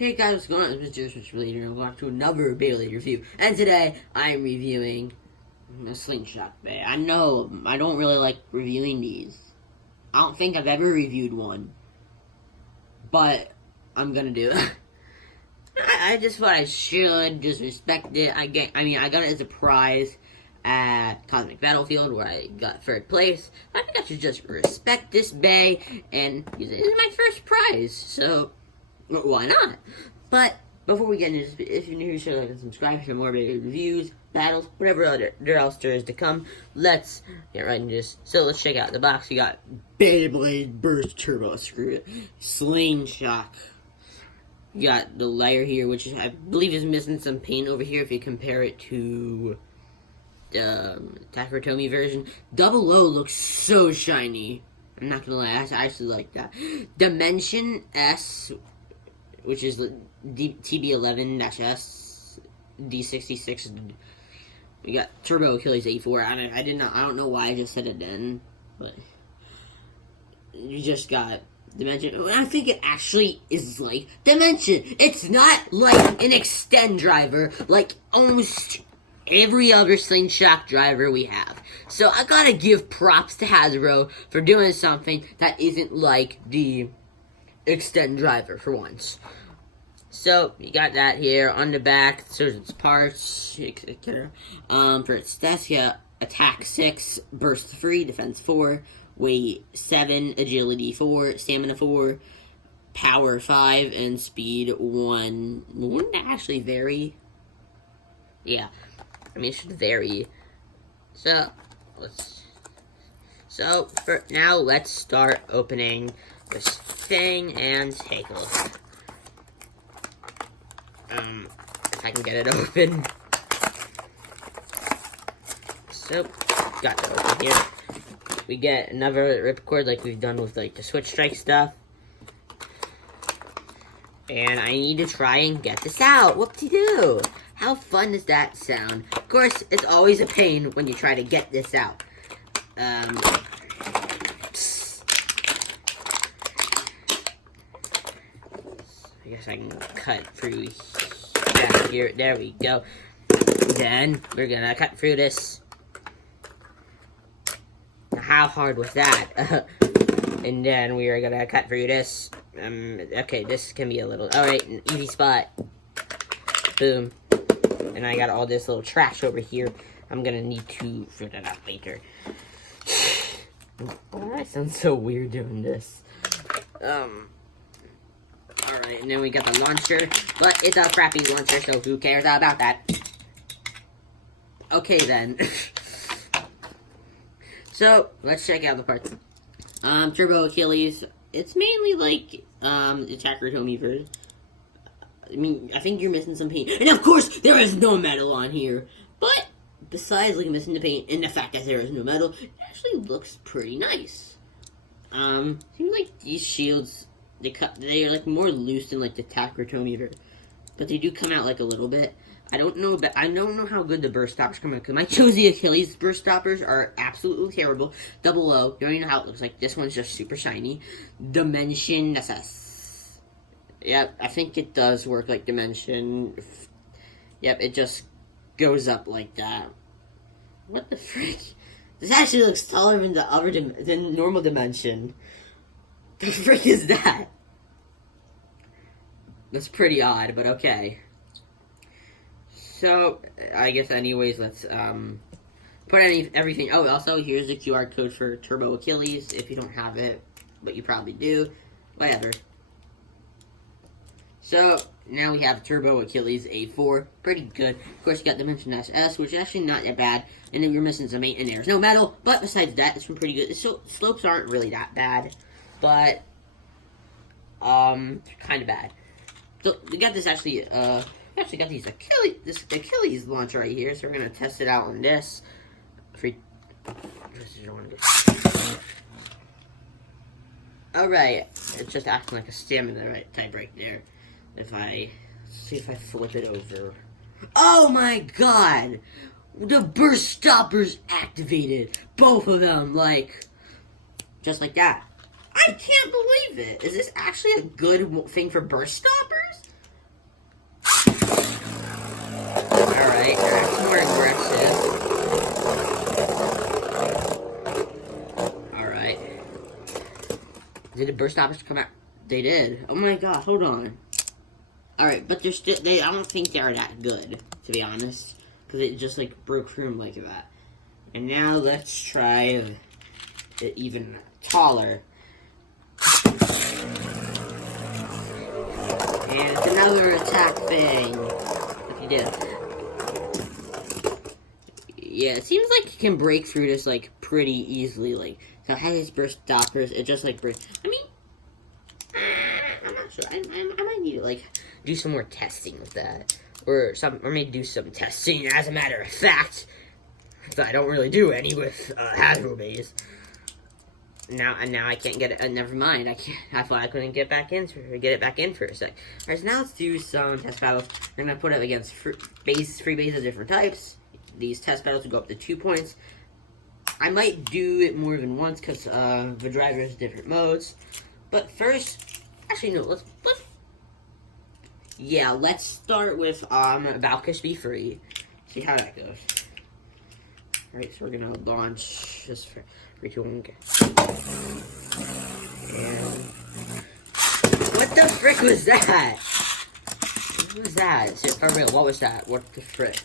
Hey guys, what's going on? It's Mr. Beyblade here. Welcome to another Beyblade review. And today, I'm reviewing a slingshot bay. I know, I don't really like reviewing these. I don't think I've ever reviewed one. But, I'm gonna do it. I just thought I should just respect it. I got it as a prize at Cosmic Battlefield where I got third place. I think I should just respect this bay and use it. It's my first prize, so why not? But before we get into this, if you're new, sure like and subscribe for more reviews, battles, whatever else there is to come. Let's get right into this. So let's check out the box. You got Beyblade Burst Turbo, screw it, Slingshot. You got the layer here, which is, I believe is missing some paint over here if you compare it to the Takatomi version. Double O looks so shiny. I'm not gonna lie, I actually like that. Dimension S, which is the TB11-S D66. We got Turbo Achilles A4. I don't know why I just said it then, but you just got Dimension. I think it actually is like Dimension. It's not like an extend driver, like almost every other slingshot driver we have. So I gotta give props to Hasbro for doing something that isn't like the extend driver for once. So you got that here on the back. So its parts, etc. For its stats, yeah, attack 6, burst 3, defense 4, weight 7, agility 4, stamina 4, power 5, and speed 1. Wouldn't that actually vary? Yeah, I mean it should vary. So for now, let's start opening this thing and take a look. If I can get it open. So, got that open here. We get another ripcord like we've done with like the Switch Strike stuff. And I need to try and get this out. Whoop-de-doo. How fun does that sound? Of course, it's always a pain when you try to get this out. I guess I can cut through here. There we go. Then we're gonna cut through this. Now, how hard was that? And then we are gonna cut through this. Okay, this can be a little. All right, an easy spot. Boom. And I got all this little trash over here. I'm gonna need to figure that out later. Oh, that sounds so weird doing this. Alright, and then we got the launcher, but it's a crappy launcher, so who cares about that? Okay, then. So, let's check out the parts. Turbo Achilles, it's mainly like, the Takatomi version. I mean, I think you're missing some paint. And of course, there is no metal on here. But, besides like missing the paint and the fact that there is no metal, it actually looks pretty nice. Seems like these shields, they are like more loose than like the Takatomi version, but they do come out like a little bit. I don't know how good the burst stoppers come out, because my Josie Achilles burst stoppers are absolutely terrible. Double O, you don't even know how it looks like. This one's just super shiny. Dimension SS. Yep, I think it does work like Dimension. Yep, it just goes up like that. What the frick? This actually looks taller than than normal Dimension. The frick is that? That's pretty odd, but okay. So, I guess anyways, let's put everything. Oh, also, here's the QR code for Turbo Achilles, if you don't have it, but you probably do. Whatever. So, now we have Turbo Achilles A4. Pretty good. Of course, you got Dimension SS, which is actually not that bad. And then we're missing some paint, and there's no metal. But besides that, it's been pretty good. So, slopes aren't really that bad. But, kind of bad. So, we got this actually, we actually got this Achilles launch right here. So, we're going to test it out on this. Alright. It's just acting like a stamina type right there. See if I flip it over. Oh my god! The burst stoppers activated! Both of them, like, just like that. I can't believe it! Is this actually a good thing for burst stoppers? Alright, they're acting more aggressive. Alright. Did the burst stoppers come out? They did. Oh my god, hold on. Alright, but they're still, I don't think they're that good, to be honest. Because it just, like, broke through them like that. And now let's try it even taller. And it's another attack thing. If you did. Yeah, it seems like you can break through this, like, pretty easily. Like, so how these burst stoppers, it just, like, breaks. I mean, I'm not sure. I might need to, like, do some more testing with that. Or maybe do some testing, as a matter of fact. Because I don't really do any with Hasbro bays. Now I can't get it. Never mind. I thought I couldn't get it back in for a sec. Alright, so now let's do some test battles. We're gonna put it against free bases of different types. These test battles will go up to 2 points. I might do it more than once because the driver has different modes. But first, actually no. Let's start with Valkysh Be Free. See how that goes. Alright, so we're gonna launch this for 3, 2, 1, go. And what the frick was that? What was that? For real, what was that? What the frick?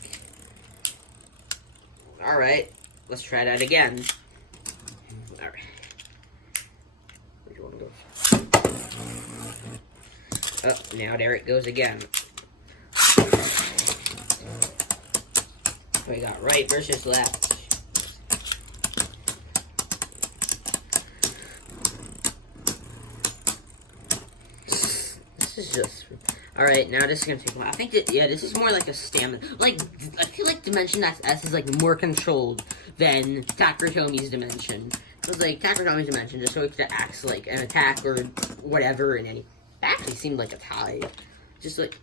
Alright, let's try that again. Alright. Where do you want to go? Oh, now there it goes again. We got right versus left. This is just... Alright, now this is gonna take a while. I think that, yeah, this is more like a stamina. Like, I feel like Dimension S is, like, more controlled than Takuratomi's Dimension. Because, like, Takuratomi's Dimension just so it acts like an attack or whatever in any... It actually seemed like a tie. Just, like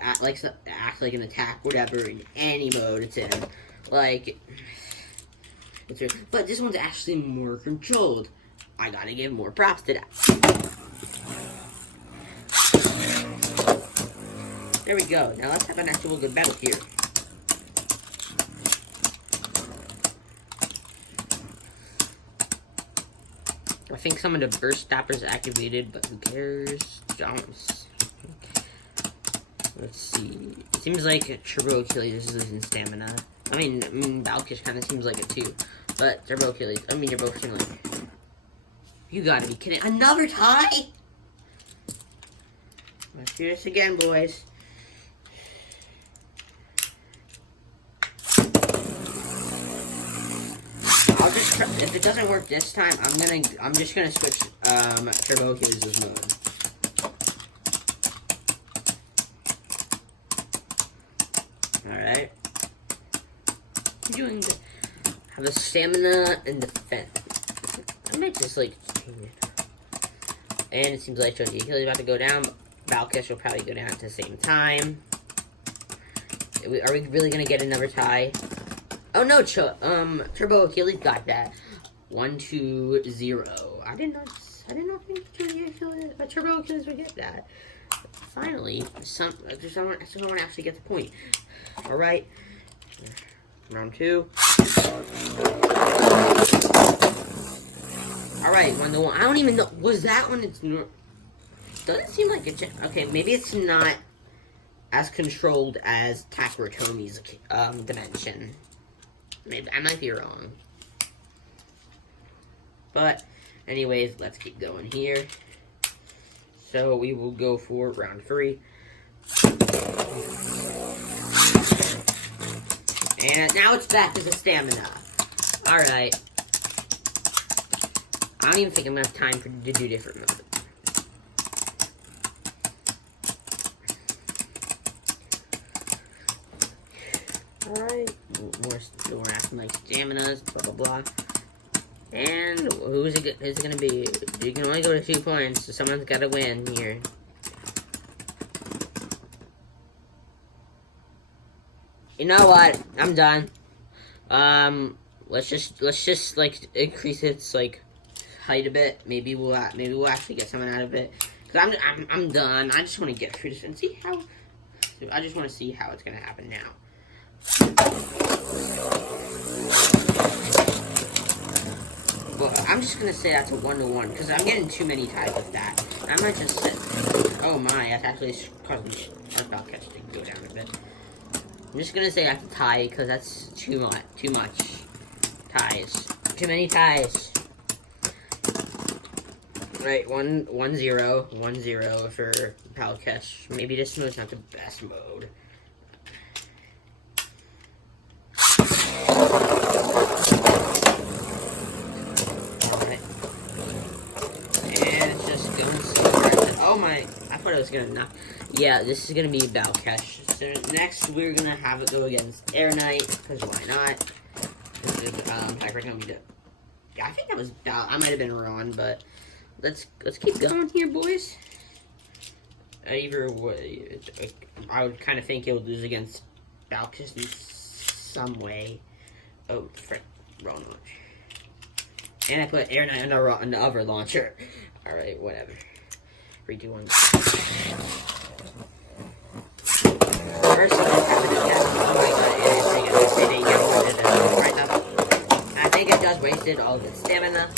act like an attack, whatever, in any mode it's in. Like, but this one's actually more controlled. I gotta give more props to that. There we go. Now let's have an actual good battle here. I think some of the burst stoppers activated, but who cares? Jumps. Let's see. It seems like Turbo Achilles is losing stamina. I mean Valkysh kind of seems like it too. But Turbo Achilles, I mean, they're both kind of like... You gotta be kidding. Another tie? Let's do this again, boys. I'll just try, if it doesn't work this time, I'm just gonna switch Turbo Achilles' mode. Alright. You're doing good. Have a stamina and defense. I might just like change it. And it seems like Turbo Achilles is about to go down. Valkysh will probably go down at the same time. Are we really gonna get another tie? Oh no, Turbo Achilles got that. 1-2-0. I did not think Turbo Achilles would get that. Finally, someone actually gets a point. Alright. Round 2. Alright, 1-1. I don't even know. Was that one? Doesn't seem like it's... Okay, maybe it's not as controlled as Takuratomi's Dimension. Maybe I might be wrong. But, anyways, let's keep going here. So, we will go for round 3. And now it's back to the stamina. Alright. I don't even think I'm going to have time to do different modes. Alright. More acting like staminas, blah blah blah. And who's it going to be? You can only go to 2 points, so someone's got to win here. You know what? I'm done. Let's just like increase its like height a bit. Maybe we'll actually get something out of it. Cause I'm done. I just want to get through this and see how. I just want to see how it's gonna happen now. Well, I'm just gonna say that's a 1-to-1 because I'm getting too many ties with that. I might just say, oh my, that's actually causing our bell catch to go down a bit. I'm just gonna say that's a tie because that's too much ties. Too many ties. Right, 1-0 for Pal Catch. Maybe this mode's not the best mode. Alright. And it's just going slower. Oh my, I thought it was gonna knock. Yeah, this is gonna be Pal Catch. So next we're gonna have it go against Air Knight, because why not? This is Hyper gonna be the. Yeah, I think that was I might have been wrong, but let's keep going here, boys. Either way, I would kind of think he'll lose against Balkus in some way. Oh, frick, wrong launch. And I put Air Knight on the other launcher. All right, whatever. 3, 2, 1. First, oh my god, I think it just wasted all of its stamina.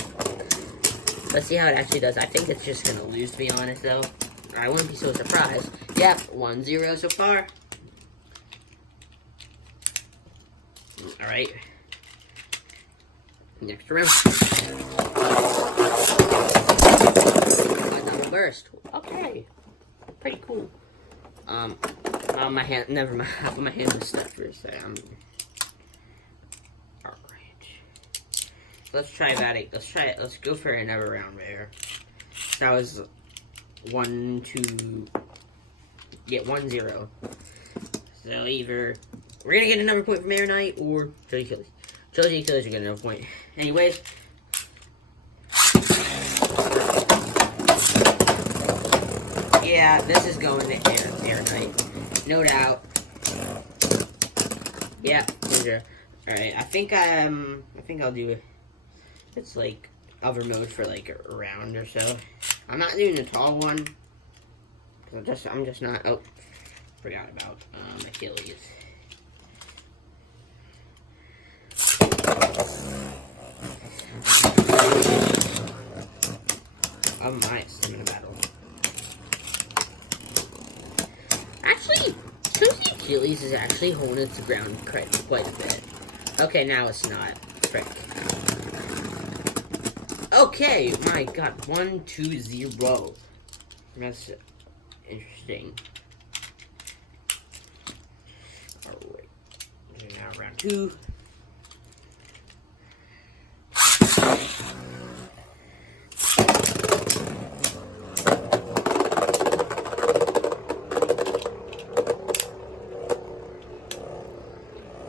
Let's see how it actually does. I think it's just gonna lose, to be honest, though. I wouldn't be so surprised. Yep, 1-0 so far. Alright. Next round. Another burst. Okay. Pretty cool. My hand, never mind. Half of my hand was stuck for a second. Alright. Let's try that. Let's go for another round there. That was 1-2. Yeah, 1-0. So either we're gonna get another point from Air Knight or Josie Achilles. Josie Achilles are getting another point. Anyways. Yeah, this is going to Air Knight. No doubt. Yeah, 1-0. Alright, I think I'll do it. It's like other mode for like a round or so. I'm not doing the tall one. I'm just not. Oh, forgot about Achilles. Oh my, stamina battle. Actually, Turbo Achilles is actually holding its ground quite a bit. Okay, now it's not. Frick. Okay, my god, 1-2-0. That's interesting. Alright. Now round 2.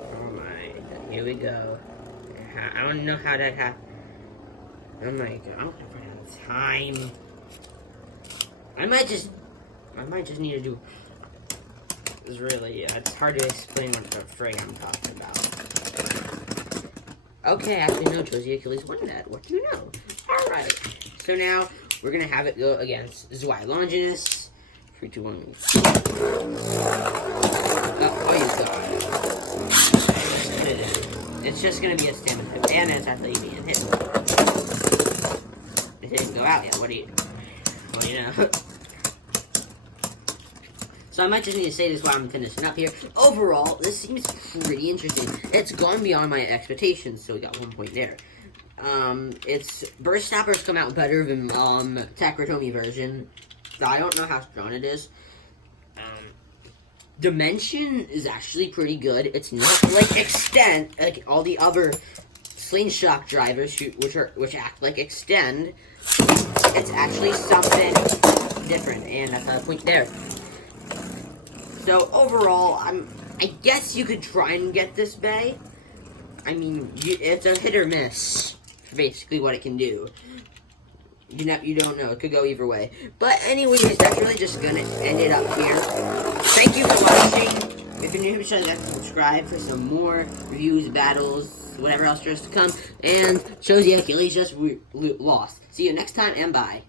Oh my, here we go. I don't know how that happened. Oh my god, I don't have time. I might just need to do. It's really, it's hard to explain what the frig I'm talking about. Okay, actually, no, Josie Achilles won that. What do you know? Alright, so now we're gonna have it go against Zwei Longinus. 3, 2, 1. Oh, you god. It's just gonna be a stamina hit, and it's actually being hit. It didn't go out yet. What do you know? So I might just need to say this while I'm finishing up here. Overall, this seems pretty interesting. It's gone beyond my expectations, so we got 1 point there. It's Burst Stoppers come out better than Takratomi version. So I don't know how strong it is. Dimension is actually pretty good. It's not like Extend, like all the other slingshot drivers which act like Extend. It's actually something different, and that's a point there. So overall, I guess you could try and get this bay. I mean, it's a hit or miss, basically what it can do. You don't know. It could go either way. But anyways, that's really just gonna end it up here. Thank you for watching. If you're new to the channel, subscribe for some more reviews, battles, whatever else there is to come. And Josie Achilles just lost. See you next time, and bye.